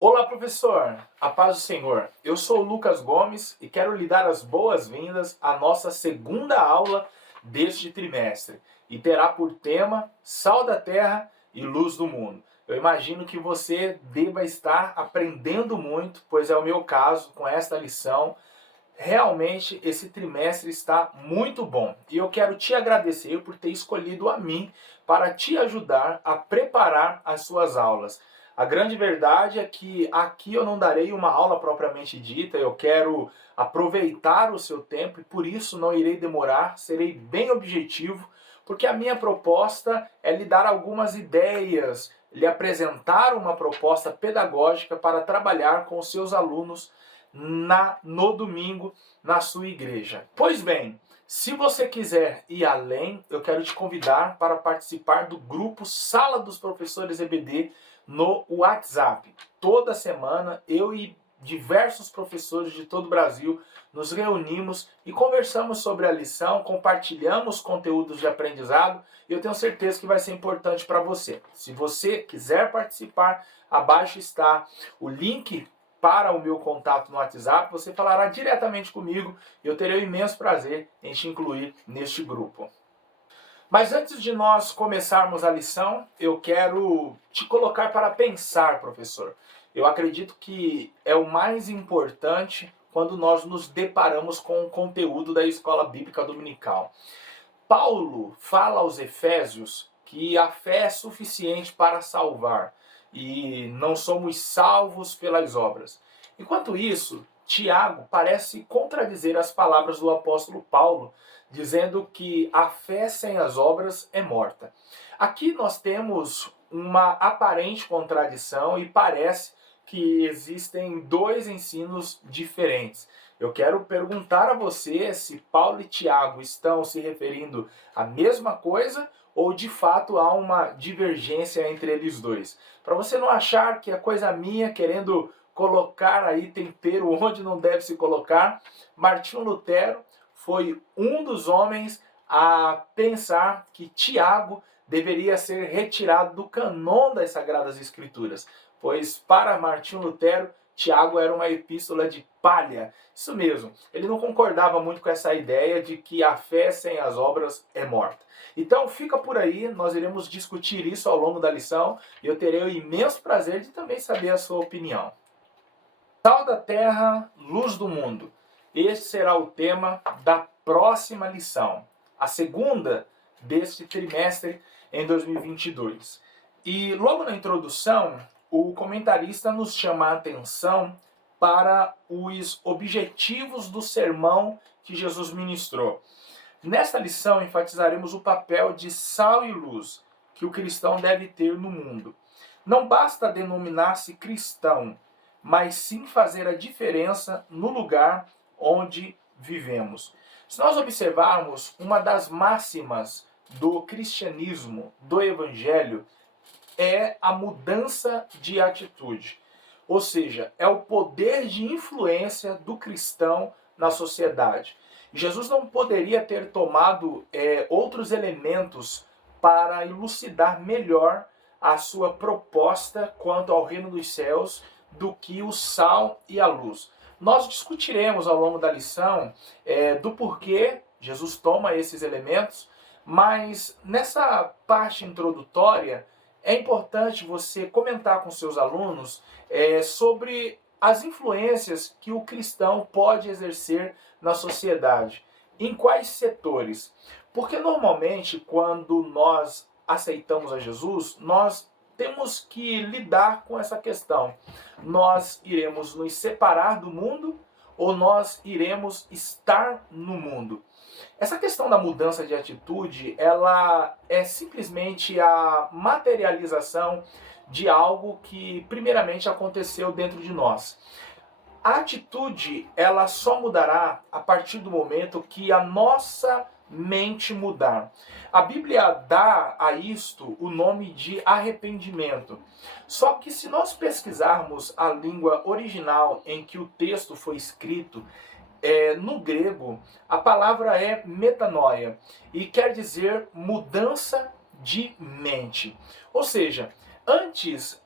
Olá, professor! A paz do Senhor. Eu sou o Lucas Gomes e quero lhe dar as boas-vindas à nossa segunda aula deste trimestre. E terá por tema Sal da Terra e Luz do Mundo. Eu imagino que você deva estar aprendendo muito, pois é o meu caso com esta lição. Realmente esse trimestre está muito bom e eu quero te agradecer por ter escolhido a mim para te ajudar a preparar as suas aulas. A grande verdade é que aqui eu não darei uma aula propriamente dita, eu quero aproveitar o seu tempo e por isso não irei demorar, serei bem objetivo, porque a minha proposta é lhe dar algumas ideias, lhe apresentar uma proposta pedagógica para trabalhar com os seus alunos no domingo na sua igreja. Pois bem, se você quiser ir além, eu quero te convidar para participar do grupo Sala dos Professores EBD no WhatsApp. Toda semana eu e diversos professores de todo o Brasil nos reunimos e conversamos sobre a lição, compartilhamos conteúdos de aprendizado e eu tenho certeza que vai ser importante para você. Se você quiser participar, abaixo está o link para o meu contato no WhatsApp, você falará diretamente comigo e eu terei o imenso prazer em te incluir neste grupo. Mas antes de nós começarmos a lição, eu quero te colocar para pensar, professor. Eu acredito que é o mais importante quando nós nos deparamos com o conteúdo da escola bíblica dominical. Paulo fala aos Efésios que a fé é suficiente para salvar e não somos salvos pelas obras. Enquanto isso, Tiago parece contradizer as palavras do apóstolo Paulo, dizendo que a fé sem as obras é morta. Aqui nós temos uma aparente contradição e parece que existem dois ensinos diferentes. Eu quero perguntar a você se Paulo e Tiago estão se referindo à mesma coisa ou de fato há uma divergência entre eles dois. Para você não achar que é coisa minha querendo colocar aí tempero onde não deve se colocar, Martinho Lutero foi um dos homens a pensar que Tiago deveria ser retirado do canon das Sagradas Escrituras, pois para Martinho Lutero Tiago era uma epístola de palha. Isso mesmo, ele não concordava muito com essa ideia de que a fé sem as obras é morta. Então fica por aí, nós iremos discutir isso ao longo da lição e eu terei o imenso prazer de também saber a sua opinião. Sal da terra, luz do mundo. Este será o tema da próxima lição, a segunda deste trimestre em 2022. E logo na introdução, o comentarista nos chama a atenção para os objetivos do sermão que Jesus ministrou. Nesta lição, enfatizaremos o papel de sal e luz que o cristão deve ter no mundo. Não basta denominar-se cristão, mas sim fazer a diferença no lugar onde vivemos. Se nós observarmos uma das máximas do cristianismo, do evangelho, é a mudança de atitude. Ou seja, é o poder de influência do cristão na sociedade. Jesus não poderia ter tomado outros elementos para elucidar melhor a sua proposta quanto ao reino dos céus do que o sal e a luz. Nós discutiremos ao longo da lição do porquê Jesus toma esses elementos, mas nessa parte introdutória é importante você comentar com seus alunos sobre as influências que o cristão pode exercer na sociedade. Em quais setores? Porque normalmente quando nós aceitamos a Jesus, nós temos que lidar com essa questão. Nós iremos nos separar do mundo ou nós iremos estar no mundo? Essa questão da mudança de atitude, ela é simplesmente a materialização de algo que primeiramente aconteceu dentro de nós. A atitude, ela só mudará a partir do momento que a nossa mente mudar. A Bíblia dá a isto o nome de arrependimento. Só que se nós pesquisarmos a língua original em que o texto foi escrito, no grego, a palavra é metanoia e quer dizer mudança de mente. Ou seja, antes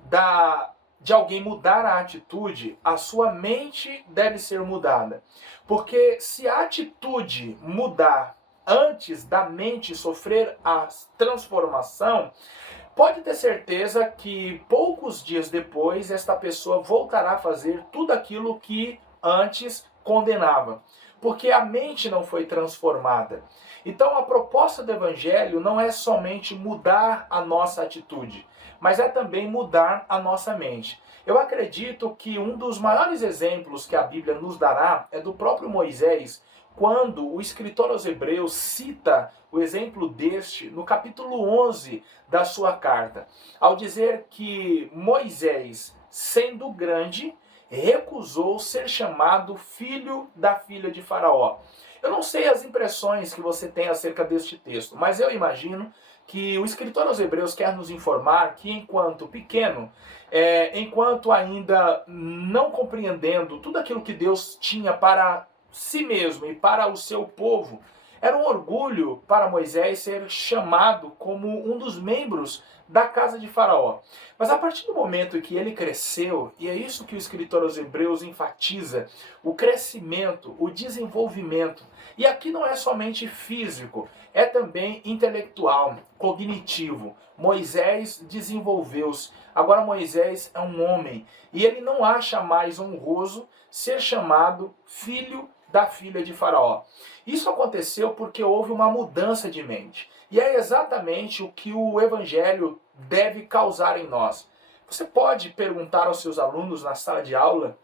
de alguém mudar a atitude, a sua mente deve ser mudada. Porque se a atitude mudar antes da mente sofrer a transformação, pode ter certeza que poucos dias depois esta pessoa voltará a fazer tudo aquilo que antes condenava, porque a mente não foi transformada. Então a proposta do evangelho não é somente mudar a nossa atitude, mas é também mudar a nossa mente. Eu acredito que um dos maiores exemplos que a Bíblia nos dará é do próprio Moisés, quando o escritor aos Hebreus cita o exemplo deste no capítulo 11 da sua carta, ao dizer que Moisés, sendo grande, recusou ser chamado filho da filha de Faraó. Eu não sei as impressões que você tem acerca deste texto, mas eu imagino que o escritor aos Hebreus quer nos informar que enquanto pequeno, enquanto ainda não compreendendo tudo aquilo que Deus tinha para si mesmo e para o seu povo, era um orgulho para Moisés ser chamado como um dos membros da casa de Faraó. Mas a partir do momento em que ele cresceu, e é isso que o escritor aos Hebreus enfatiza, o crescimento, o desenvolvimento, e aqui não é somente físico, é também intelectual, cognitivo. Moisés desenvolveu-se. Agora Moisés é um homem, e ele não acha mais honroso ser chamado filho da filha de Faraó. Isso aconteceu porque houve uma mudança de mente. E é exatamente o que o evangelho deve causar em nós. Você pode perguntar aos seus alunos na sala de aula,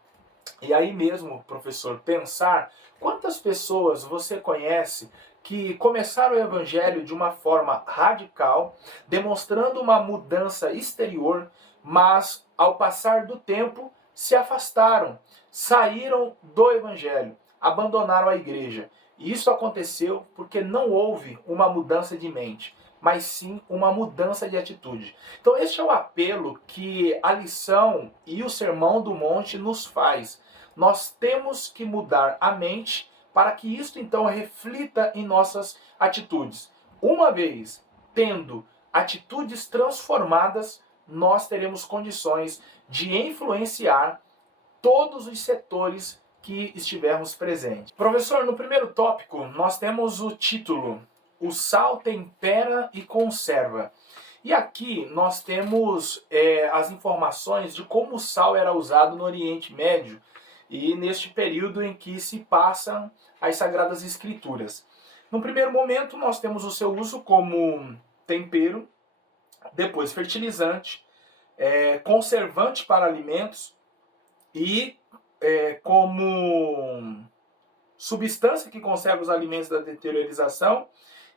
e aí mesmo, professor, pensar quantas pessoas você conhece que começaram o evangelho de uma forma radical, demonstrando uma mudança exterior, mas ao passar do tempo se afastaram, saíram do evangelho, abandonaram a igreja. E isso aconteceu porque não houve uma mudança de mente, mas sim uma mudança de atitude. Então este é o apelo que a lição e o Sermão do Monte nos faz. Nós temos que mudar a mente para que isso então reflita em nossas atitudes. Uma vez tendo atitudes transformadas, nós teremos condições de influenciar todos os setores que estivermos presentes. Professor, no primeiro tópico, nós temos o título: O sal tempera e conserva. E aqui nós temos as informações de como o sal era usado no Oriente Médio e neste período em que se passam as Sagradas Escrituras. No primeiro momento, nós temos o seu uso como tempero, depois fertilizante, conservante para alimentos e como substância que conserva os alimentos da deteriorização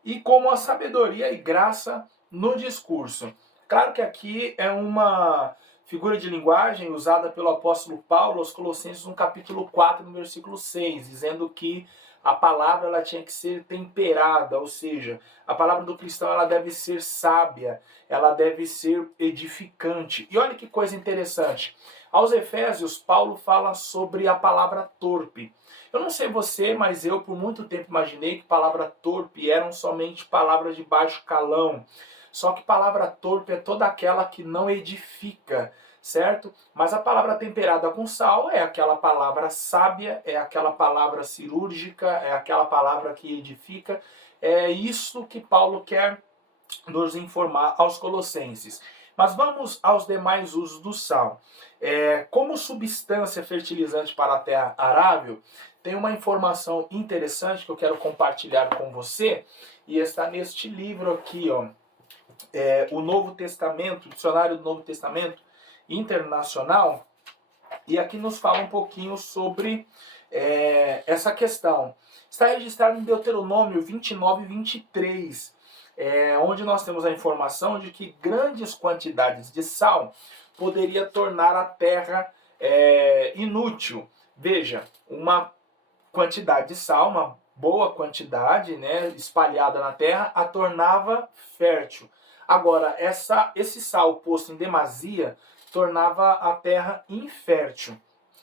e como a sabedoria e graça no discurso. Claro que aqui é uma figura de linguagem usada pelo apóstolo Paulo aos Colossenses no capítulo 4, no versículo 6, dizendo que a palavra ela tinha que ser temperada, ou seja, a palavra do cristão ela deve ser sábia, ela deve ser edificante. E olha que coisa interessante. Aos Efésios, Paulo fala sobre a palavra torpe. Eu não sei você, mas eu por muito tempo imaginei que palavra torpe eram somente palavras de baixo calão. Só que palavra torpe é toda aquela que não edifica, certo? Mas a palavra temperada com sal é aquela palavra sábia, é aquela palavra cirúrgica, é aquela palavra que edifica. É isso que Paulo quer nos informar aos Colossenses. Mas vamos aos demais usos do sal. Como substância fertilizante para a terra arável, tem uma informação interessante que eu quero compartilhar com você, e está neste livro aqui, ó, o Novo Testamento, o Dicionário do Novo Testamento Internacional, e aqui nos fala um pouquinho sobre essa questão. Está registrado em Deuteronômio 29 e 23, onde nós temos a informação de que grandes quantidades de sal poderia tornar a terra inútil. Veja, uma quantidade de sal, uma boa quantidade, né, espalhada na terra, a tornava fértil. Agora, esse sal posto em demasia tornava a terra infértil.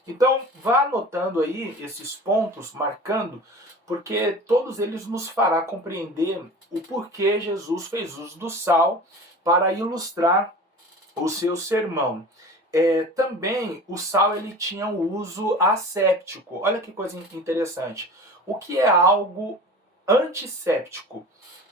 Então, vá anotando aí esses pontos, marcando, porque todos eles nos fará compreender o porquê Jesus fez uso do sal para ilustrar o seu sermão. Também o sal ele tinha um uso asséptico. Olha que coisa interessante. O que é algo antisséptico?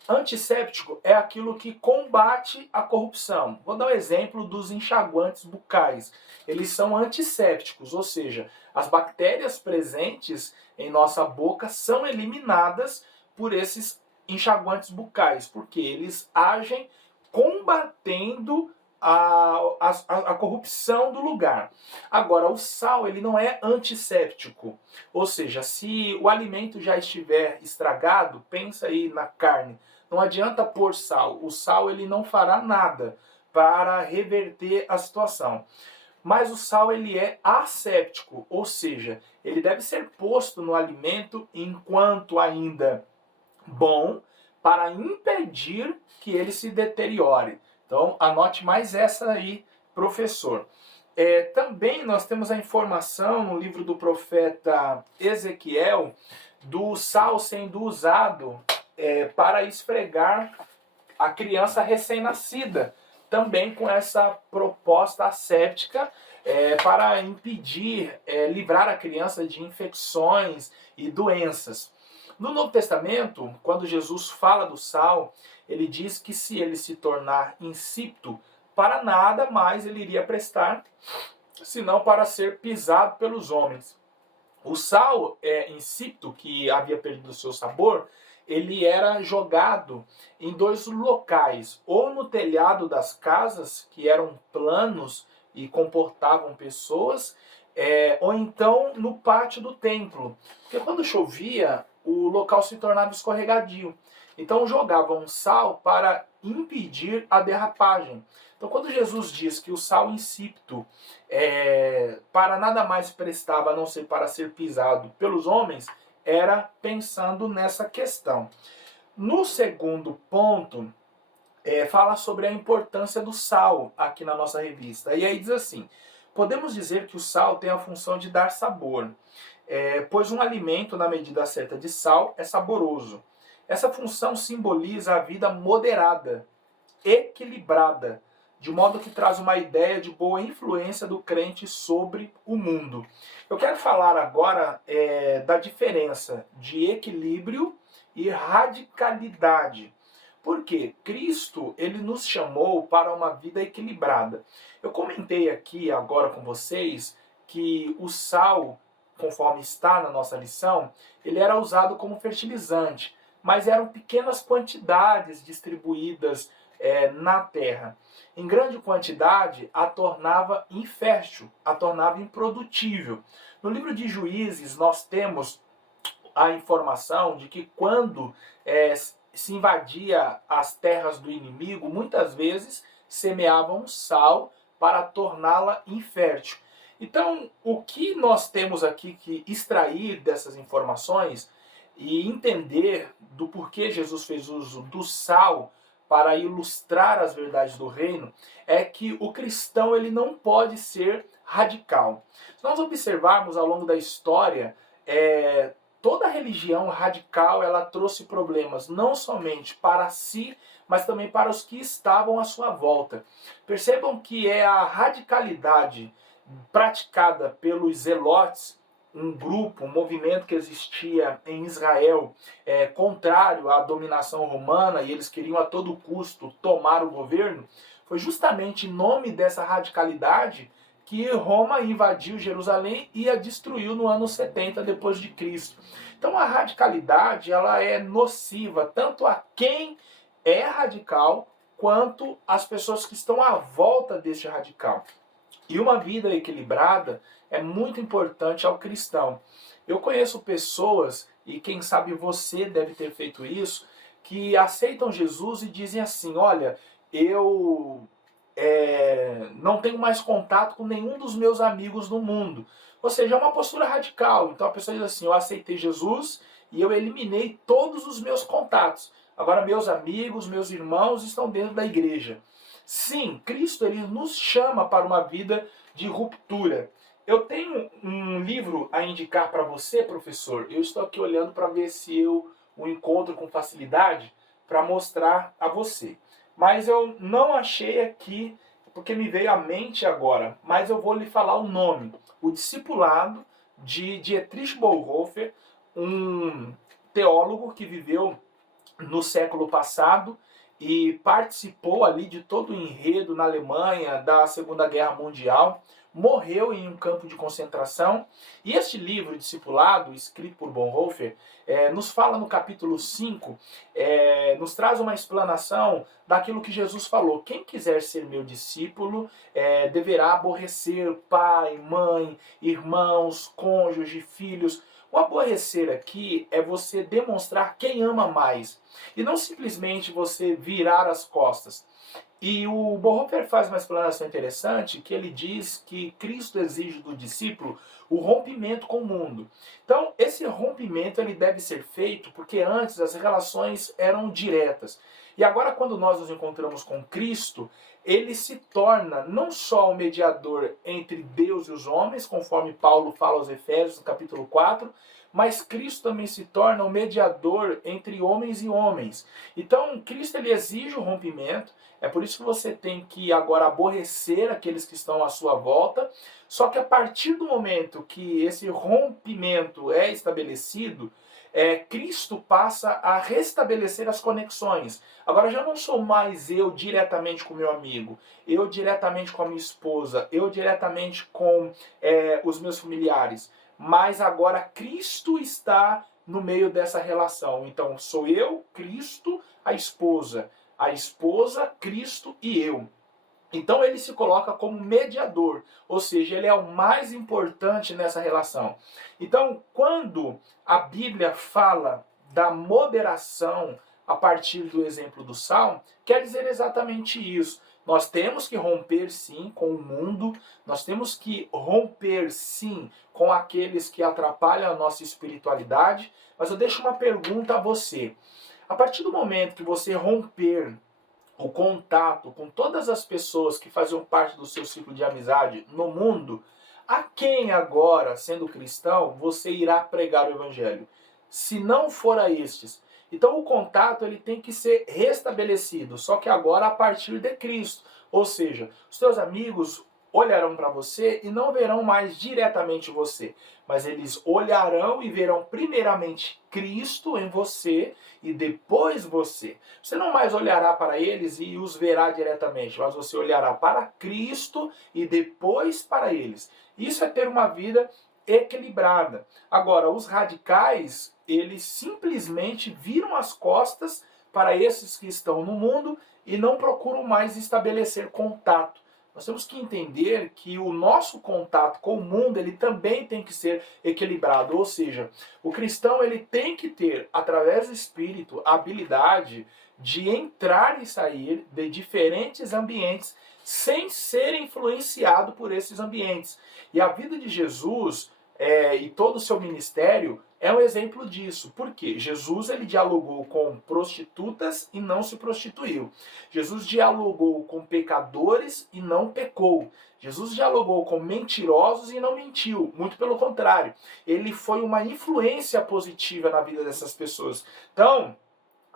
Antisséptico é aquilo que combate a corrupção. Vou dar um exemplo dos enxaguantes bucais. Eles são antissépticos, ou seja, as bactérias presentes em nossa boca são eliminadas por esses enxaguantes bucais, porque eles agem combatendo a corrupção do lugar. Agora, o sal ele não é antisséptico, ou seja, se o alimento já estiver estragado, pensa aí na carne, não adianta pôr sal. O sal ele não fará nada para reverter a situação. Mas o sal ele é asséptico, ou seja, ele deve ser posto no alimento enquanto ainda bom, para impedir que ele se deteriore. Então, anote mais essa aí, professor. Também nós temos a informação no livro do profeta Ezequiel do sal sendo usado para esfregar a criança recém-nascida, também com essa proposta asséptica para impedir, livrar a criança de infecções e doenças. No Novo Testamento, quando Jesus fala do sal, ele diz que se ele se tornar insípido, para nada mais ele iria prestar, senão para ser pisado pelos homens. O sal insípido, que havia perdido o seu sabor, ele era jogado em dois locais, ou no telhado das casas, que eram planos e comportavam pessoas, ou então no pátio do templo. Porque quando chovia, o local se tornava escorregadio. Então jogavam sal para impedir a derrapagem. Então quando Jesus diz que o sal insípido para nada mais prestava a não ser para ser pisado pelos homens, era pensando nessa questão. No segundo ponto, fala sobre a importância do sal aqui na nossa revista. E aí diz assim: podemos dizer que o sal tem a função de dar sabor, pois um alimento na medida certa de sal é saboroso. Essa função simboliza a vida moderada, equilibrada, de modo que traz uma ideia de boa influência do crente sobre o mundo. Eu quero falar agora da diferença de equilíbrio e radicalidade. Por quê? Cristo ele nos chamou para uma vida equilibrada. Eu comentei aqui agora com vocês que o sal, conforme está na nossa lição, ele era usado como fertilizante, mas eram pequenas quantidades distribuídas na terra. Em grande quantidade, a tornava infértil, a tornava improdutível. No livro de Juízes, nós temos a informação de que quando se invadia as terras do inimigo, muitas vezes semeavam sal para torná-la infértil. Então, o que nós temos aqui que extrair dessas informações e entender do porquê Jesus fez uso do sal para ilustrar as verdades do reino, é que o cristão ele não pode ser radical. Se nós observarmos ao longo da história, toda religião radical ela trouxe problemas não somente para si, mas também para os que estavam à sua volta. Percebam que é a radicalidade praticada pelos zelotes, um grupo, um movimento que existia em Israel contrário à dominação romana, e eles queriam a todo custo tomar o governo. Foi justamente em nome dessa radicalidade que Roma invadiu Jerusalém e a destruiu no ano 70 depois de Cristo. Então a radicalidade ela é nociva tanto a quem é radical quanto às pessoas que estão à volta deste radical. E uma vida equilibrada é muito importante ao cristão. Eu conheço pessoas, e quem sabe você deve ter feito isso, que aceitam Jesus e dizem assim: olha, eu não tenho mais contato com nenhum dos meus amigos no mundo. Ou seja, é uma postura radical. Então a pessoa diz assim: eu aceitei Jesus e eu eliminei todos os meus contatos. Agora meus amigos, meus irmãos estão dentro da igreja. Sim, Cristo ele nos chama para uma vida de ruptura. Eu tenho um livro a indicar para você, professor. Eu estou aqui olhando para ver se eu o encontro com facilidade para mostrar a você. Mas eu não achei aqui porque me veio à mente agora, mas eu vou lhe falar o nome. O Discipulado de Dietrich Bonhoeffer, um teólogo que viveu no século passado e participou ali de todo o enredo na Alemanha da Segunda Guerra Mundial, morreu em um campo de concentração. E este livro, Discipulado, escrito por Bonhoeffer, nos fala no capítulo 5, nos traz uma explanação daquilo que Jesus falou. Quem quiser ser meu discípulo deverá aborrecer pai, mãe, irmãos, cônjuge, filhos. O aborrecer aqui é você demonstrar quem ama mais e não simplesmente você virar as costas. E o Bonhoeffer faz uma explanação interessante, que ele diz que Cristo exige do discípulo o rompimento com o mundo. Então, esse rompimento ele deve ser feito porque antes as relações eram diretas. E agora, quando nós nos encontramos com Cristo, ele se torna não só o mediador entre Deus e os homens, conforme Paulo fala aos Efésios, no capítulo 4, mas Cristo também se torna o mediador entre homens e homens. Então, Cristo ele exige o rompimento, é por isso que você tem que agora aborrecer aqueles que estão à sua volta, só que a partir do momento que esse rompimento é estabelecido, Cristo passa a restabelecer as conexões. Agora já não sou mais eu diretamente com meu amigo, eu diretamente com a minha esposa, eu diretamente com os meus familiares, mas agora Cristo está no meio dessa relação. Então sou eu, Cristo, a esposa, Cristo e eu. Então ele se coloca como mediador, ou seja, ele é o mais importante nessa relação. Então, quando a Bíblia fala da moderação a partir do exemplo do Salmo, quer dizer exatamente isso. Nós temos que romper sim com o mundo, nós temos que romper sim com aqueles que atrapalham a nossa espiritualidade, mas eu deixo uma pergunta a você. A partir do momento que você romper o contato com todas as pessoas que faziam parte do seu ciclo de amizade no mundo, a quem agora, sendo cristão, você irá pregar o evangelho? Se não for a estes. Então o contato ele tem que ser restabelecido, só que agora a partir de Cristo. Ou seja, os teus amigos olharão para você e não verão mais diretamente você, mas eles olharão e verão primeiramente Cristo em você e depois você. Você não mais olhará para eles e os verá diretamente, mas você olhará para Cristo e depois para eles. Isso é ter uma vida equilibrada. Agora, os radicais, eles simplesmente viram as costas para esses que estão no mundo e não procuram mais estabelecer contato. Nós temos que entender que o nosso contato com o mundo ele também tem que ser equilibrado, ou seja, o cristão ele tem que ter, através do Espírito, a habilidade de entrar e sair de diferentes ambientes sem ser influenciado por esses ambientes. E a vida de Jesus e todo o seu ministério é um exemplo disso. Por quê? Jesus ele dialogou com prostitutas e não se prostituiu. Jesus dialogou com pecadores e não pecou. Jesus dialogou com mentirosos e não mentiu. Muito pelo contrário. Ele foi uma influência positiva na vida dessas pessoas. Então,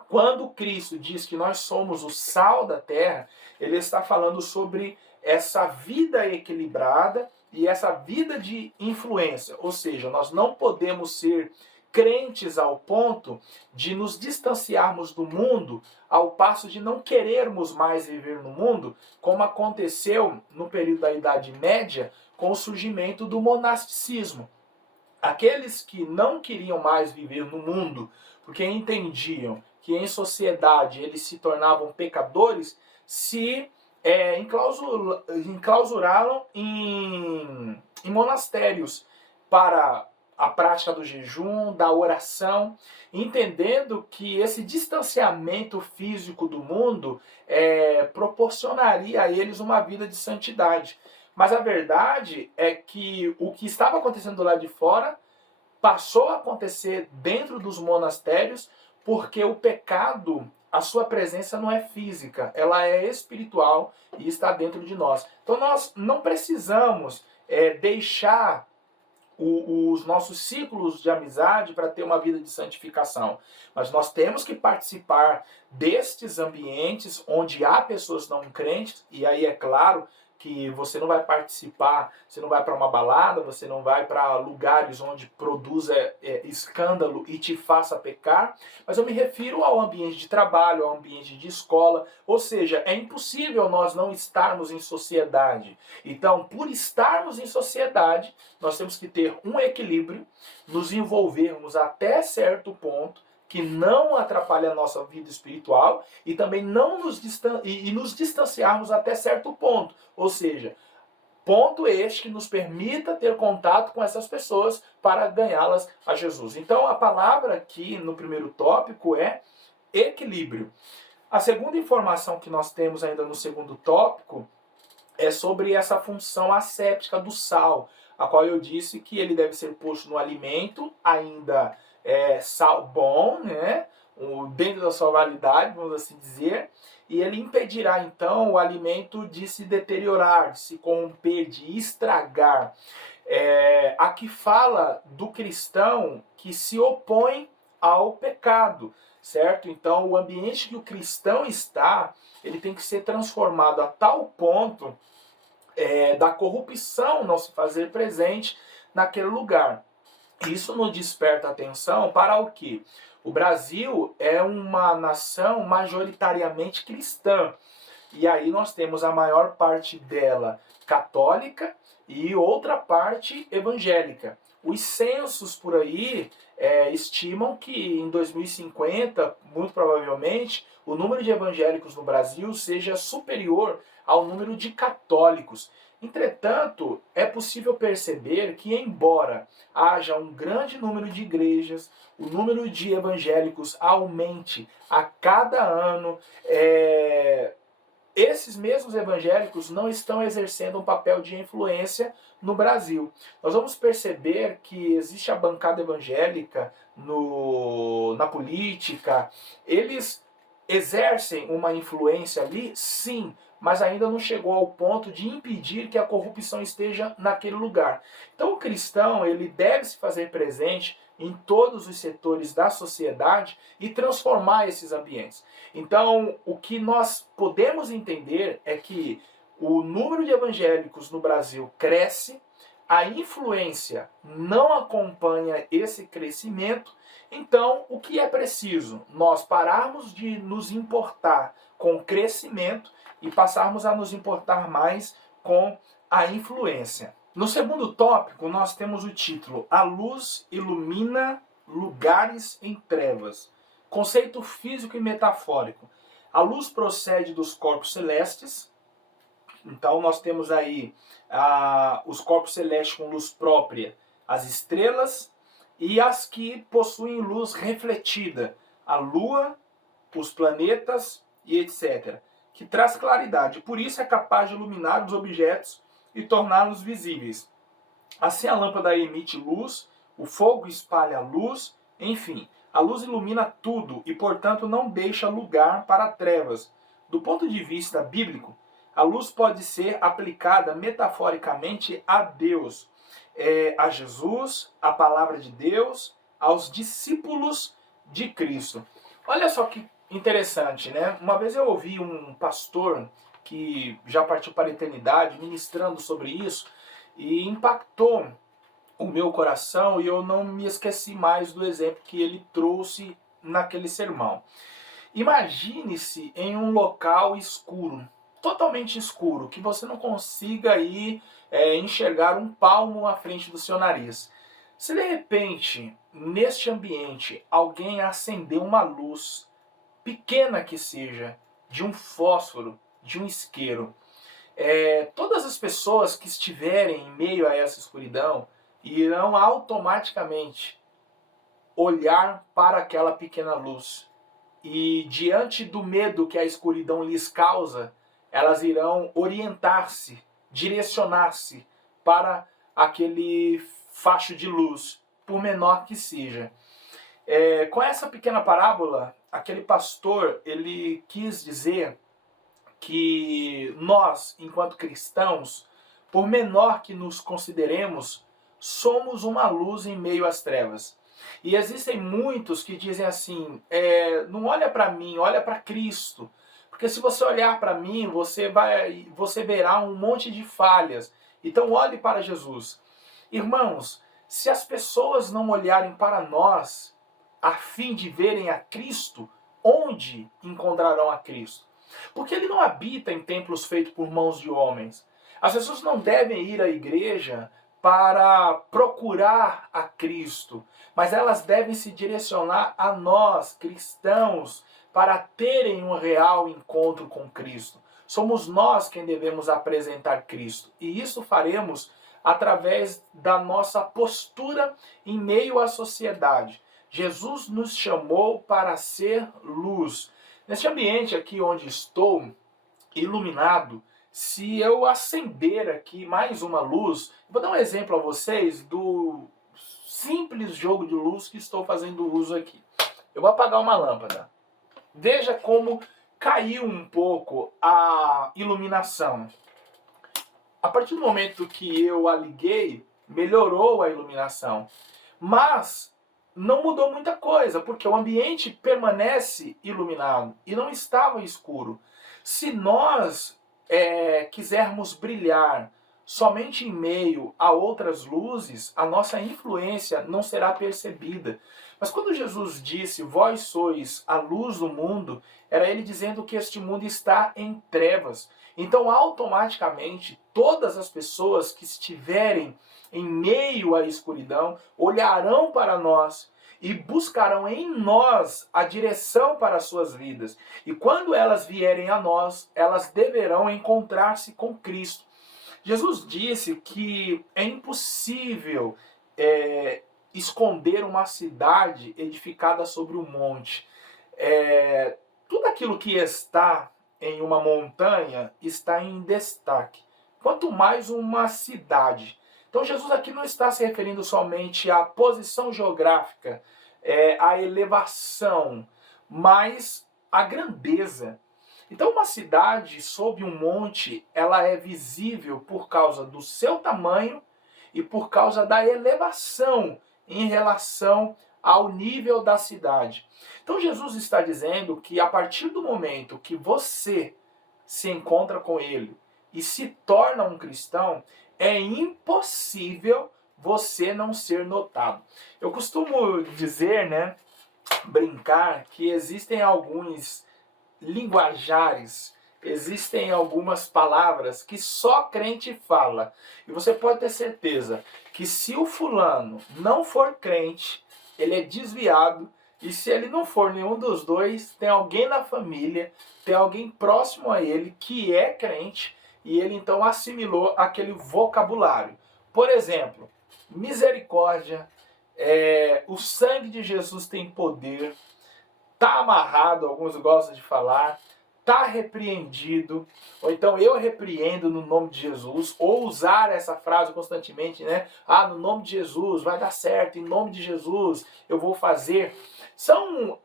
quando Cristo diz que nós somos o sal da terra, ele está falando sobre essa vida equilibrada e essa vida de influência. Ou seja, nós não podemos ser crentes ao ponto de nos distanciarmos do mundo, ao passo de não querermos mais viver no mundo, como aconteceu no período da Idade Média com o surgimento do monasticismo. Aqueles que não queriam mais viver no mundo, porque entendiam que em sociedade eles se tornavam pecadores, se enclausuraram em monastérios para a prática do jejum, da oração, entendendo que esse distanciamento físico do mundo proporcionaria a eles uma vida de santidade. Mas a verdade é que o que estava acontecendo do lado de fora passou a acontecer dentro dos monastérios, porque o pecado, a sua presença não é física, ela é espiritual e está dentro de nós. Então nós não precisamos deixar os nossos ciclos de amizade para ter uma vida de santificação. Mas nós temos que participar destes ambientes onde há pessoas não crentes, e aí é claro que você não vai participar, você não vai para uma balada, você não vai para lugares onde produza escândalo e te faça pecar, mas eu me refiro ao ambiente de trabalho, ao ambiente de escola, ou seja, é impossível nós não estarmos em sociedade. Então, por estarmos em sociedade, nós temos que ter um equilíbrio, nos envolvermos até certo ponto, que não atrapalhe a nossa vida espiritual e também não nos distanciarmos até certo ponto. Ou seja, ponto este que nos permita ter contato com essas pessoas para ganhá-las a Jesus. Então a palavra aqui no primeiro tópico é equilíbrio. A segunda informação que nós temos ainda no segundo tópico é sobre essa função asséptica do sal, a qual eu disse que ele deve ser posto no alimento ainda sal bom, né? Dentro da sua validade, vamos assim dizer, e ele impedirá então o alimento de se deteriorar, de se corromper, de estragar. Aqui fala do cristão que se opõe ao pecado, certo? Então o ambiente que o cristão está, ele tem que ser transformado a tal ponto da corrupção não se fazer presente naquele lugar. Isso nos desperta atenção para o quê? O Brasil é uma nação majoritariamente cristã. E aí nós temos a maior parte dela católica e outra parte evangélica. Os censos por aí estimam que em 2050, muito provavelmente, o número de evangélicos no Brasil seja superior ao número de católicos. Entretanto, é possível perceber que, embora haja um grande número de igrejas, o número de evangélicos aumente a cada ano, esses mesmos evangélicos não estão exercendo um papel de influência no Brasil. Nós vamos perceber que existe a bancada evangélica na política, eles exercem uma influência ali, sim, mas ainda não chegou ao ponto de impedir que a corrupção esteja naquele lugar. Então o cristão, ele deve se fazer presente em todos os setores da sociedade e transformar esses ambientes. Então, o que nós podemos entender é que o número de evangélicos no Brasil cresce, a influência não acompanha esse crescimento. Então, o que é preciso? Nós pararmos de nos importar com o crescimento e passarmos a nos importar mais com a influência. No segundo tópico, nós temos o título A Luz Ilumina Lugares em Trevas. Conceito físico e metafórico. A luz procede dos corpos celestes. Então nós temos aí os corpos celestes com luz própria, as estrelas e as que possuem luz refletida, a lua, os planetas e etc., que traz claridade. Por isso é capaz de iluminar os objetos e torná-los visíveis. Assim a lâmpada emite luz, o fogo espalha luz, enfim, a luz ilumina tudo e, portanto, não deixa lugar para trevas. Do ponto de vista bíblico, a luz pode ser aplicada metaforicamente a Deus, a Jesus, a palavra de Deus, aos discípulos de Cristo. Olha só que interessante, né? Uma vez eu ouvi um pastor que já partiu para a eternidade ministrando sobre isso e impactou o meu coração e eu não me esqueci mais do exemplo que ele trouxe naquele sermão. Imagine-se em um local escuro, totalmente escuro, que você não consiga aí enxergar um palmo à frente do seu nariz. Se de repente, neste ambiente, alguém acender uma luz, pequena que seja, de um fósforo, de um isqueiro, todas as pessoas que estiverem em meio a essa escuridão irão automaticamente olhar para aquela pequena luz. E diante do medo que a escuridão lhes causa, elas irão orientar-se, direcionar-se para aquele facho de luz, por menor que seja. Com essa pequena parábola, aquele pastor ele quis dizer que nós, enquanto cristãos, por menor que nos consideremos, somos uma luz em meio às trevas. E existem muitos que dizem assim, não olha para mim, olha para Cristo. Porque se você olhar para mim, você verá um monte de falhas. Então olhe para Jesus. Irmãos, se as pessoas não olharem para nós, a fim de verem a Cristo, onde encontrarão a Cristo? Porque ele não habita em templos feitos por mãos de homens. As pessoas não devem ir à igreja para procurar a Cristo, mas elas devem se direcionar a nós, cristãos, para terem um real encontro com Cristo. Somos nós quem devemos apresentar Cristo, e isso faremos através da nossa postura em meio à sociedade. Jesus nos chamou para ser luz. Neste ambiente aqui onde estou, iluminado, se eu acender aqui mais uma luz, vou dar um exemplo a vocês do simples jogo de luz que estou fazendo uso aqui. Eu vou apagar uma lâmpada. Veja como caiu um pouco a iluminação. A partir do momento que eu a liguei, melhorou a iluminação. Mas não mudou muita coisa, porque o ambiente permanece iluminado e não estava escuro. Se nós quisermos brilhar somente em meio a outras luzes, a nossa influência não será percebida. Mas quando Jesus disse, vós sois a luz do mundo, era ele dizendo que este mundo está em trevas. Então, automaticamente, todas as pessoas que estiverem em meio à escuridão olharão para nós e buscarão em nós a direção para as suas vidas. E quando elas vierem a nós, elas deverão encontrar-se com Cristo. Jesus disse que é impossível esconder uma cidade edificada sobre um monte. Tudo aquilo que está em uma montanha está em destaque. Quanto mais uma cidade. Então Jesus aqui não está se referindo somente à posição geográfica, à elevação, mas à grandeza. Então uma cidade sob um monte, ela é visível por causa do seu tamanho e por causa da elevação em relação ao nível da cidade. Então Jesus está dizendo que a partir do momento que você se encontra com Ele e se torna um cristão, é impossível você não ser notado. Eu costumo dizer, brincar, que existem alguns linguajares, existem algumas palavras que só crente fala. E você pode ter certeza que se o fulano não for crente, ele é desviado. E se ele não for nenhum dos dois, tem alguém na família, tem alguém próximo a ele que é crente, e ele então assimilou aquele vocabulário. Por exemplo, misericórdia, o sangue de Jesus tem poder, está amarrado, alguns gostam de falar, está repreendido, ou então eu repreendo no nome de Jesus, ou usar essa frase constantemente, no nome de Jesus vai dar certo, em nome de Jesus eu vou fazer. São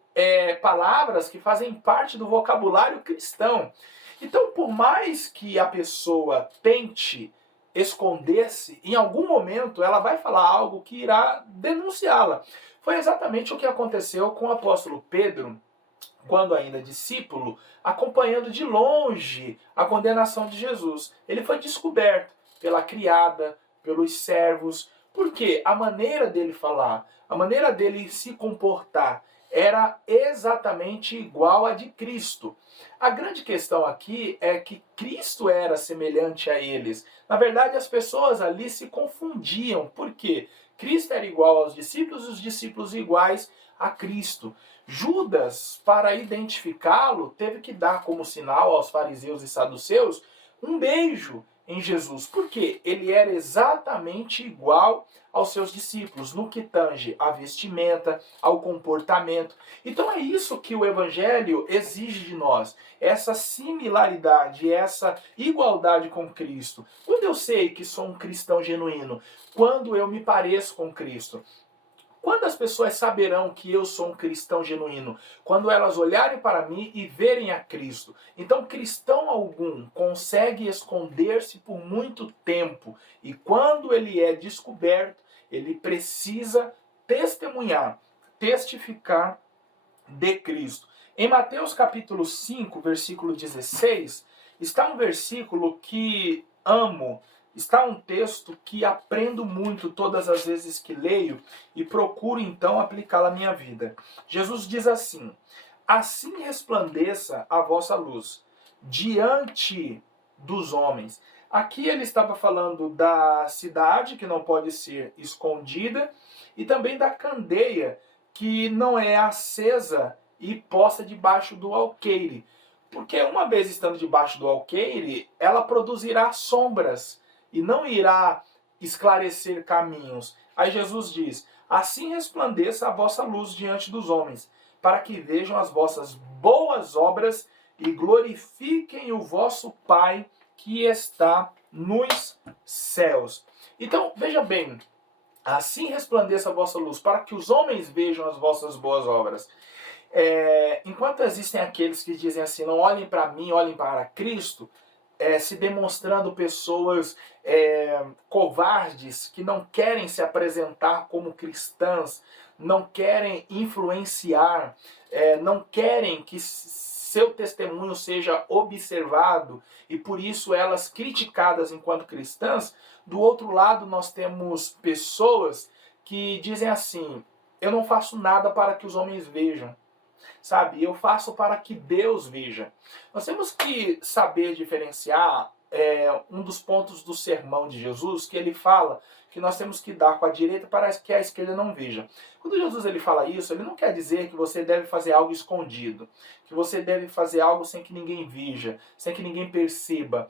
palavras que fazem parte do vocabulário cristão. Então, por mais que a pessoa tente esconder-se, em algum momento ela vai falar algo que irá denunciá-la. Foi exatamente o que aconteceu com o apóstolo Pedro, quando ainda discípulo, acompanhando de longe a condenação de Jesus. Ele foi descoberto pela criada, pelos servos, porque a maneira dele falar, a maneira dele se comportar, era exatamente igual à de Cristo. A grande questão aqui é que Cristo era semelhante a eles. Na verdade, as pessoas ali se confundiam. Por quê? Cristo era igual aos discípulos e os discípulos iguais a Cristo. Judas, para identificá-lo, teve que dar como sinal aos fariseus e saduceus um beijo em Jesus. Por quê? Ele era exatamente igual aos seus discípulos, no que tange à vestimenta, ao comportamento. Então é isso que o Evangelho exige de nós, essa similaridade, essa igualdade com Cristo. Quando eu sei que sou um cristão genuíno? Quando eu me pareço com Cristo. Quando as pessoas saberão que eu sou um cristão genuíno? Quando elas olharem para mim e verem a Cristo. Então, cristão algum consegue esconder-se por muito tempo. E quando ele é descoberto, ele precisa testemunhar, testificar de Cristo. Em Mateus capítulo 5, versículo 16, está um versículo que amo, está um texto que aprendo muito todas as vezes que leio e procuro então aplicá-lo à minha vida. Jesus diz assim: assim resplandeça a vossa luz diante dos homens. Aqui ele estava falando da cidade que não pode ser escondida e também da candeia que não é acesa e posta debaixo do alqueire. Porque uma vez estando debaixo do alqueire, ela produzirá sombras e não irá esclarecer caminhos. Aí Jesus diz: assim resplandeça a vossa luz diante dos homens, para que vejam as vossas boas obras e glorifiquem o vosso Pai que está nos céus. Então, veja bem, assim resplandeça a vossa luz, para que os homens vejam as vossas boas obras. Enquanto existem aqueles que dizem assim, não olhem para mim, olhem para Cristo, se demonstrando pessoas covardes, que não querem se apresentar como cristãs, não querem influenciar, não querem que seu testemunho seja observado e por isso elas criticadas enquanto cristãs. Do outro lado nós temos pessoas que dizem assim, eu não faço nada para que os homens vejam, sabe? Eu faço para que Deus veja. Nós temos que saber diferenciar um dos pontos do sermão de Jesus, que ele fala que nós temos que dar com a direita para que a esquerda não veja. Quando Jesus ele fala isso, ele não quer dizer que você deve fazer algo escondido, que você deve fazer algo sem que ninguém veja, sem que ninguém perceba.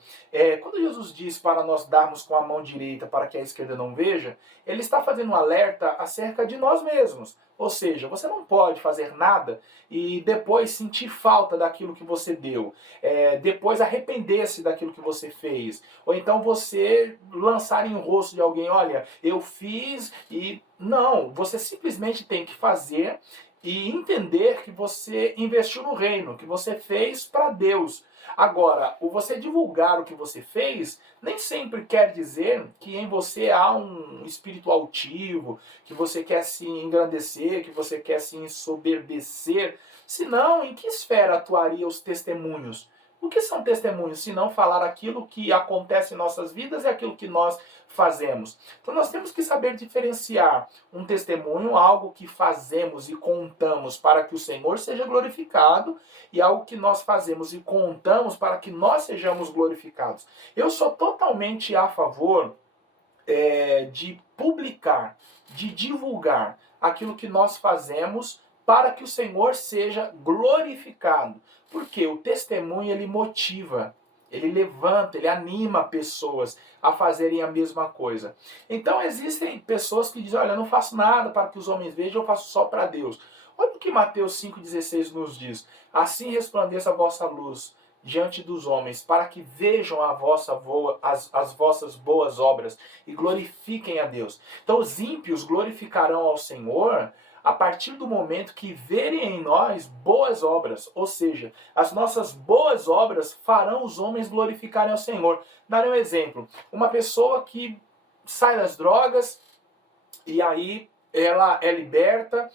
Quando Jesus diz para nós darmos com a mão direita para que a esquerda não veja, ele está fazendo um alerta acerca de nós mesmos. Ou seja, você não pode fazer nada e depois sentir falta daquilo que você deu. Depois arrepender-se daquilo que você fez. Ou então você lançar em rosto de alguém, olha, eu fiz e... Não, você simplesmente tem que fazer e entender que você investiu no reino, que você fez para Deus. Agora, o você divulgar o que você fez nem sempre quer dizer que em você há um espírito altivo, que você quer se engrandecer, que você quer se ensoberbecer. Senão, em que esfera atuariam os testemunhos? O que são testemunhos, se não falar aquilo que acontece em nossas vidas e aquilo que nós fazemos? Então nós temos que saber diferenciar um testemunho, algo que fazemos e contamos para que o Senhor seja glorificado, e algo que nós fazemos e contamos para que nós sejamos glorificados. Eu sou totalmente a favor de publicar, de divulgar aquilo que nós fazemos para que o Senhor seja glorificado. Porque o testemunho ele motiva, ele levanta, ele anima pessoas a fazerem a mesma coisa. Então existem pessoas que dizem, olha, eu não faço nada para que os homens vejam, eu faço só para Deus. Olha o que Mateus 5,16 nos diz. Assim resplandeça a vossa luz diante dos homens, para que vejam as vossas boas obras e glorifiquem a Deus. Então os ímpios glorificarão ao Senhor a partir do momento que verem em nós boas obras, ou seja, as nossas boas obras farão os homens glorificarem ao Senhor. Darei um exemplo, uma pessoa que sai das drogas e aí ela é liberta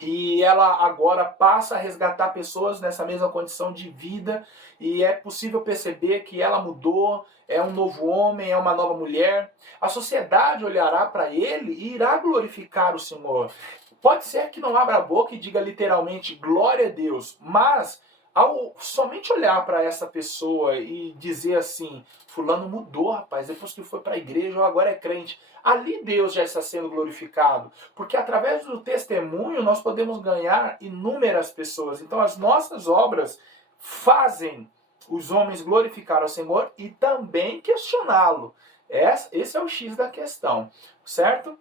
e ela agora passa a resgatar pessoas nessa mesma condição de vida e é possível perceber que ela mudou, é um novo homem, é uma nova mulher. A sociedade olhará para ele e irá glorificar o Senhor. Pode ser que não abra a boca e diga literalmente glória a Deus, mas ao somente olhar para essa pessoa e dizer assim, fulano mudou, rapaz, depois que foi para a igreja ou agora é crente, ali Deus já está sendo glorificado, porque através do testemunho nós podemos ganhar inúmeras pessoas. Então as nossas obras fazem os homens glorificar ao Senhor e também questioná-lo. Esse é o X da questão, certo?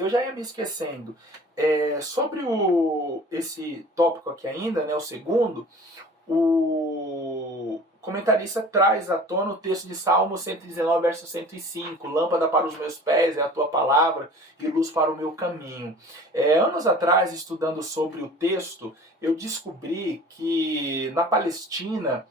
Eu já ia me esquecendo. Sobre esse tópico aqui ainda, né, o segundo, o comentarista traz à tona o texto de Salmo 119, verso 105. Lâmpada para os meus pés é a tua palavra e luz para o meu caminho. Anos atrás, estudando sobre o texto, eu descobri que na Palestina,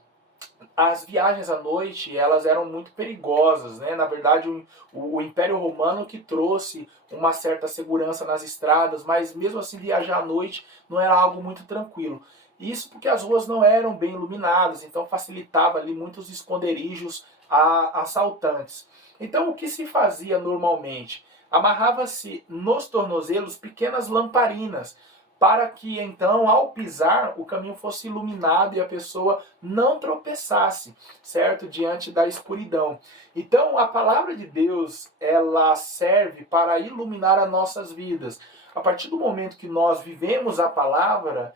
as viagens à noite, elas eram muito perigosas, né? Na verdade, o Império Romano que trouxe uma certa segurança nas estradas, mas mesmo assim viajar à noite não era algo muito tranquilo. Isso porque as ruas não eram bem iluminadas, então facilitava ali muitos esconderijos a assaltantes. Então o que se fazia normalmente? Amarrava-se nos tornozelos pequenas lamparinas, para que então, ao pisar, o caminho fosse iluminado e a pessoa não tropeçasse, certo? Diante da escuridão. Então, a palavra de Deus, ela serve para iluminar as nossas vidas. A partir do momento que nós vivemos a palavra,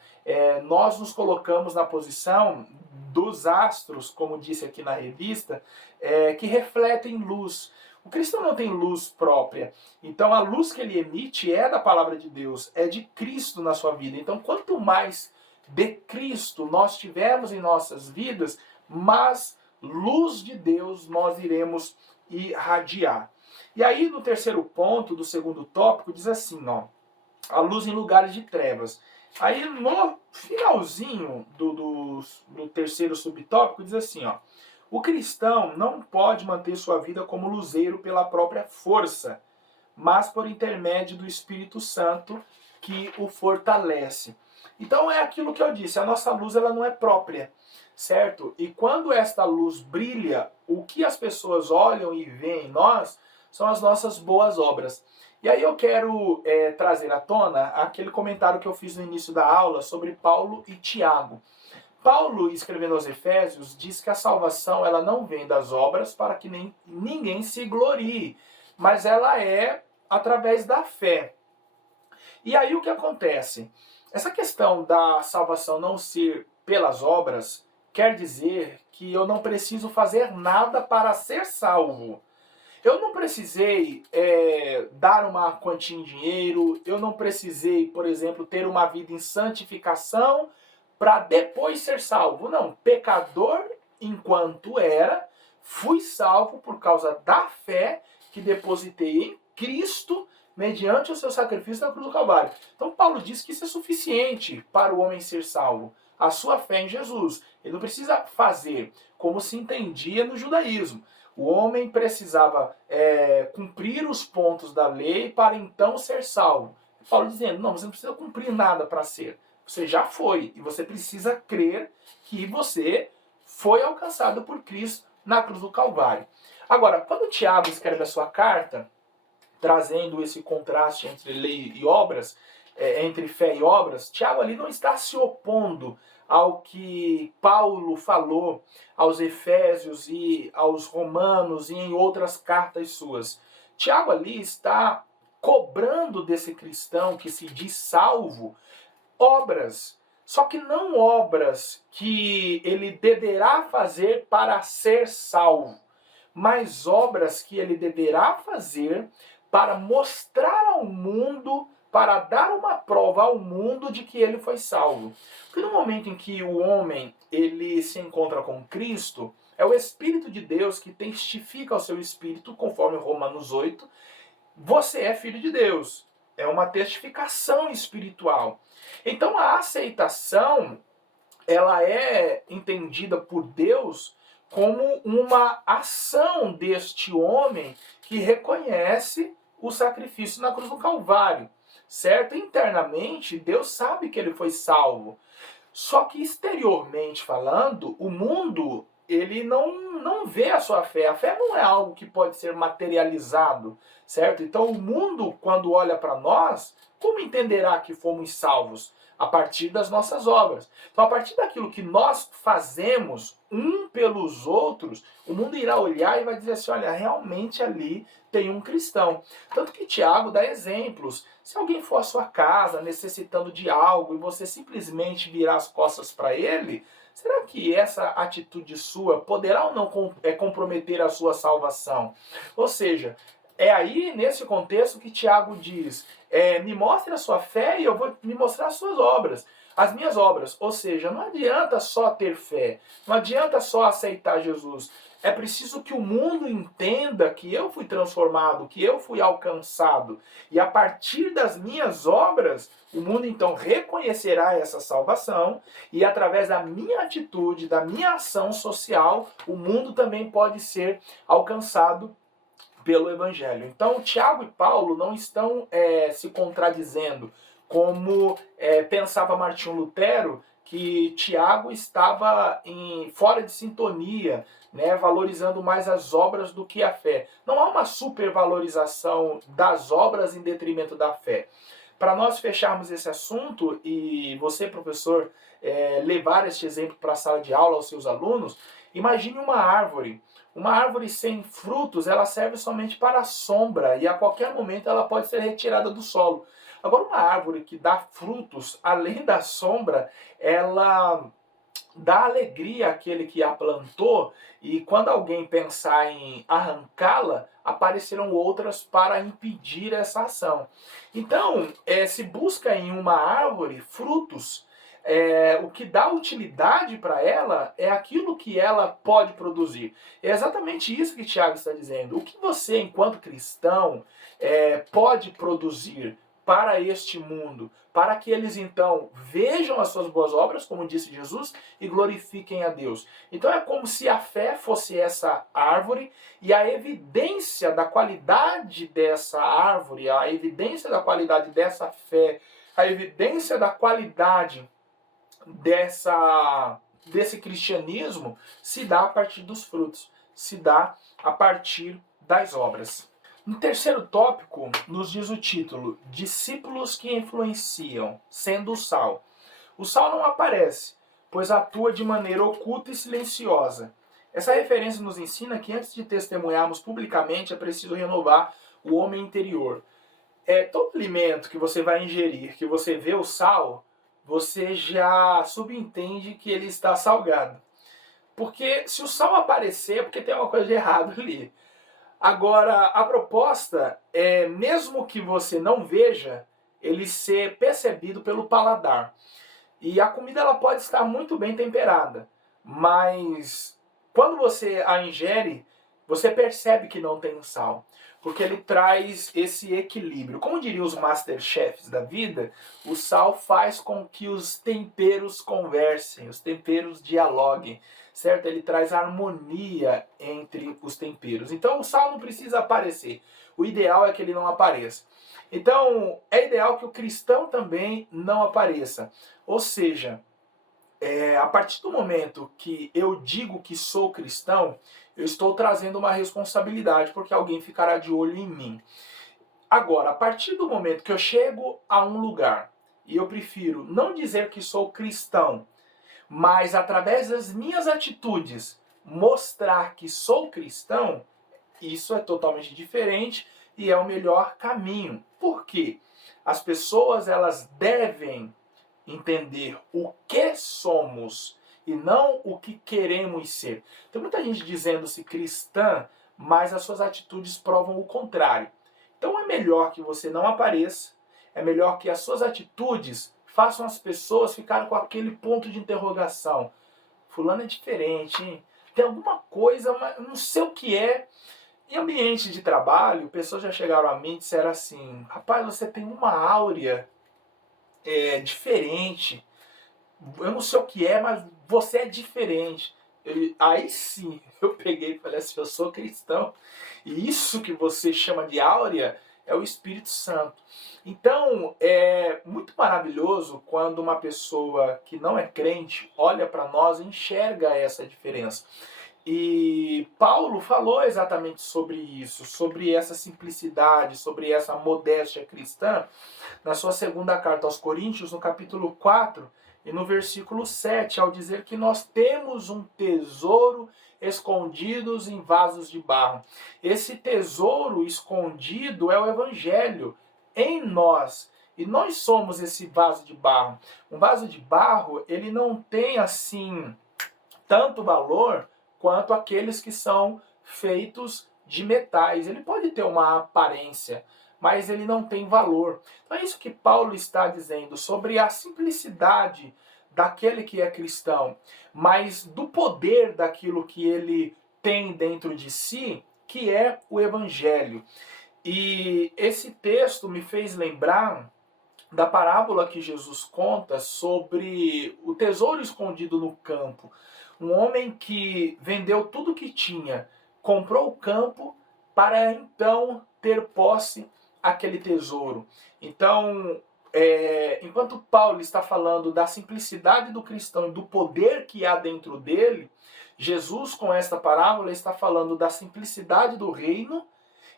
nós nos colocamos na posição dos astros, como disse aqui na revista, que refletem luz. O cristão não tem luz própria. Então a luz que ele emite é da palavra de Deus, é de Cristo na sua vida. Então quanto mais de Cristo nós tivermos em nossas vidas, mais luz de Deus nós iremos irradiar. E aí no terceiro ponto do segundo tópico diz assim, ó, a luz em lugares de trevas. Aí no finalzinho do terceiro subtópico diz assim, ó, o cristão não pode manter sua vida como luzeiro pela própria força, mas por intermédio do Espírito Santo que o fortalece. Então é aquilo que eu disse, a nossa luz ela não é própria, certo? E quando esta luz brilha, o que as pessoas olham e veem em nós são as nossas boas obras. E aí eu quero trazer à tona aquele comentário que eu fiz no início da aula sobre Paulo e Tiago. Paulo, escrevendo aos Efésios, diz que a salvação ela não vem das obras para que ninguém se glorie, mas ela é através da fé. E aí o que acontece? Essa questão da salvação não ser pelas obras quer dizer que eu não preciso fazer nada para ser salvo. Eu não precisei dar uma quantia em dinheiro, eu não precisei, por exemplo, ter uma vida em santificação para depois ser salvo. Não, pecador enquanto era, fui salvo por causa da fé que depositei em Cristo mediante o seu sacrifício na cruz do Calvário. Então Paulo diz que isso é suficiente para o homem ser salvo. A sua fé em Jesus. Ele não precisa fazer como se entendia no judaísmo. O homem precisava cumprir os pontos da lei para então ser salvo. Paulo dizendo, não, você não precisa cumprir nada para ser. Você já foi e você precisa crer que você foi alcançado por Cristo na cruz do Calvário. Agora, quando Tiago escreve a sua carta, trazendo esse contraste entre lei e obras, entre fé e obras, Tiago ali não está se opondo ao que Paulo falou aos Efésios e aos Romanos e em outras cartas suas. Tiago ali está cobrando desse cristão que se diz salvo obras, só que não obras que ele deverá fazer para ser salvo, mas obras que ele deverá fazer para mostrar ao mundo, para dar uma prova ao mundo de que ele foi salvo. Porque no momento em que o homem ele se encontra com Cristo, é o Espírito de Deus que testifica ao seu espírito, conforme Romanos 8, você é filho de Deus. É uma testificação espiritual. Então a aceitação, ela é entendida por Deus como uma ação deste homem que reconhece o sacrifício na cruz do Calvário, certo? Internamente, Deus sabe que ele foi salvo. Só que exteriormente falando, o mundo ele não vê a sua fé. A fé não é algo que pode ser materializado, certo? Então o mundo, quando olha para nós, como entenderá que fomos salvos? A partir das nossas obras. Então, a partir daquilo que nós fazemos um pelos outros, o mundo irá olhar e vai dizer assim, olha, realmente ali tem um cristão. Tanto que Tiago dá exemplos. Se alguém for à sua casa necessitando de algo e você simplesmente virar as costas para ele, será que essa atitude sua poderá ou não comprometer a sua salvação? Ou seja, é aí, nesse contexto, que Tiago diz, me mostre a sua fé e eu vou me mostrar as suas obras, as minhas obras. Ou seja, não adianta só ter fé, não adianta só aceitar Jesus. É preciso que o mundo entenda que eu fui transformado, que eu fui alcançado. E a partir das minhas obras, o mundo então reconhecerá essa salvação. E através da minha atitude, da minha ação social, o mundo também pode ser alcançado pelo Evangelho. Então, Tiago e Paulo não estão se contradizendo, como pensava Martinho Lutero, que Tiago estava fora de sintonia, né, valorizando mais as obras do que a fé. Não há uma supervalorização das obras em detrimento da fé. Para nós fecharmos esse assunto, e você, professor, levar este exemplo para a sala de aula aos seus alunos, imagine uma árvore. Uma árvore sem frutos, ela serve somente para a sombra e a qualquer momento ela pode ser retirada do solo. Agora, uma árvore que dá frutos, além da sombra, ela dá alegria àquele que a plantou, e quando alguém pensar em arrancá-la, aparecerão outras para impedir essa ação. Então, se busca em uma árvore frutos, o que dá utilidade para ela é aquilo que ela pode produzir. É exatamente isso que Tiago está dizendo. O que você, enquanto cristão, pode produzir para este mundo, para que eles então vejam as suas boas obras, como disse Jesus, e glorifiquem a Deus. Então é como se a fé fosse essa árvore, e a evidência da qualidade dessa árvore, a evidência da qualidade dessa fé, a evidência da qualidade desse cristianismo se dá a partir dos frutos, se dá a partir das obras. No terceiro tópico, nos diz o título, discípulos que influenciam, sendo o sal. O sal não aparece, pois atua de maneira oculta e silenciosa. Essa referência nos ensina que antes de testemunharmos publicamente é preciso renovar o homem interior. Todo alimento que você vai ingerir, que você vê o sal, você já subentende que ele está salgado. Porque se o sal aparecer, é porque tem uma coisa de errado ali. Agora, a proposta é, mesmo que você não veja, ele ser percebido pelo paladar. E a comida ela pode estar muito bem temperada, mas quando você a ingere, você percebe que não tem sal, porque ele traz esse equilíbrio. Como diriam os masterchefs da vida, o sal faz com que os temperos conversem, os temperos dialoguem, certo? Ele traz harmonia entre os temperos. Então o sal não precisa aparecer. O ideal é que ele não apareça. Então é ideal que o cristão também não apareça. Ou seja, a partir do momento que eu digo que sou cristão, eu estou trazendo uma responsabilidade, porque alguém ficará de olho em mim. Agora, a partir do momento que eu chego a um lugar e eu prefiro não dizer que sou cristão, mas através das minhas atitudes mostrar que sou cristão, isso é totalmente diferente e é o melhor caminho. Por quê? As pessoas elas devem entender o que somos e não o que queremos ser. Tem muita gente dizendo-se cristã, mas as suas atitudes provam o contrário. Então é melhor que você não apareça, é melhor que as suas atitudes façam as pessoas ficarem com aquele ponto de interrogação. Fulano é diferente, hein? Tem alguma coisa, mas não sei o que é. Em ambiente de trabalho, pessoas já chegaram a mim e disseram assim, rapaz, você tem uma áurea diferente. Eu não sei o que é, mas você é diferente. Aí sim, eu peguei e falei assim, eu sou cristão. E isso que você chama de áurea é o Espírito Santo. Então, é muito maravilhoso quando uma pessoa que não é crente olha para nós e enxerga essa diferença. E Paulo falou exatamente sobre isso, sobre essa simplicidade, sobre essa modéstia cristã, na sua segunda carta aos Coríntios, no capítulo 4 e no versículo 7, ao dizer que nós temos um tesouro escondidos em vasos de barro. Esse tesouro escondido é o Evangelho em nós. E nós somos esse vaso de barro. Um vaso de barro, ele não tem assim tanto valor quanto aqueles que são feitos de metais. Ele pode ter uma aparência, mas ele não tem valor. Então é isso que Paulo está dizendo sobre a simplicidade daquele que é cristão, mas do poder daquilo que ele tem dentro de si, que é o Evangelho. E esse texto me fez lembrar da parábola que Jesus conta sobre o tesouro escondido no campo. Um homem que vendeu tudo que tinha, comprou o campo para então ter posse aquele tesouro. Então, enquanto Paulo está falando da simplicidade do cristão e do poder que há dentro dele, Jesus, com esta parábola, está falando da simplicidade do reino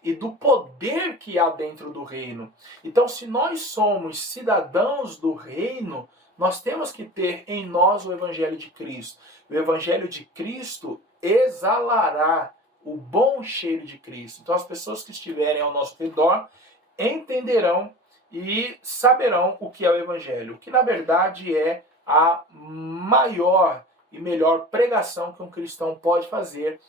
e do poder que há dentro do reino. Então, se nós somos cidadãos do reino, nós temos que ter em nós o Evangelho de Cristo. O Evangelho de Cristo exalará o bom cheiro de Cristo. Então, as pessoas que estiverem ao nosso redor entenderão e saberão o que é o Evangelho, que na verdade é a maior e melhor pregação que um cristão pode fazer,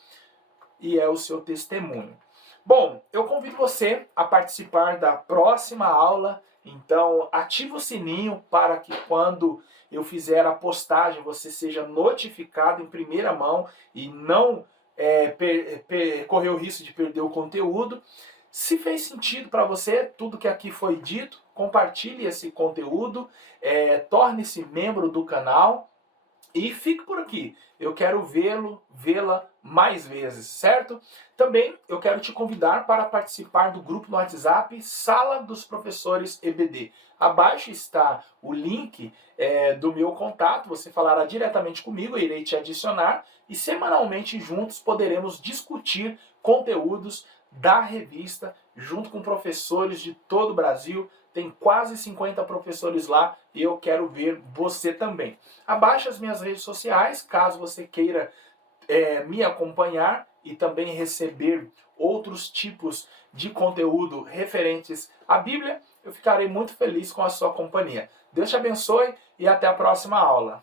e é o seu testemunho. Bom, eu convido você a participar da próxima aula, então ative o sininho para que quando eu fizer a postagem você seja notificado em primeira mão e não correr o risco de perder o conteúdo. Se fez sentido para você tudo que aqui foi dito, compartilhe esse conteúdo, torne-se membro do canal e fique por aqui. Eu quero vê-la mais vezes, certo? Também eu quero te convidar para participar do grupo no WhatsApp Sala dos Professores EBD. Abaixo está o link do meu contato, você falará diretamente comigo, eu irei te adicionar e semanalmente juntos poderemos discutir conteúdos da revista junto com professores de todo o Brasil. Tem quase 50 professores lá e eu quero ver você também. Abaixe as minhas redes sociais, caso você queira me acompanhar e também receber outros tipos de conteúdo referentes à Bíblia. Eu ficarei muito feliz com a sua companhia. Deus te abençoe e até a próxima aula.